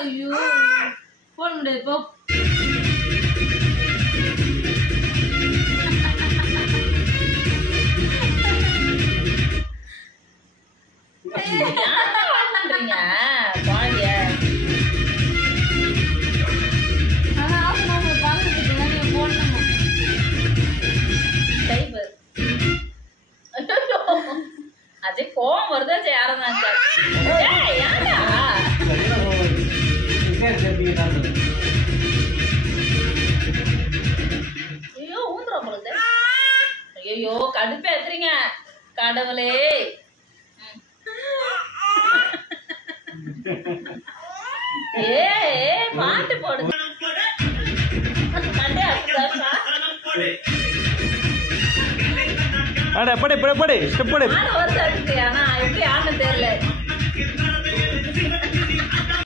ஐயோ போன் முடியாது போ. அதே கோவம் வருதா யாரும் ஐயோ ஊந்துரும் பொழுது. ஐயோ கடுப்பே ஏத்துறீங்க கடவுளே. ஏ பாட்டு போடுங்க. படு படு படு படு ஸ்டெப் படு. ஆன வருது ஆனா எப்படி ஆன தெரியல.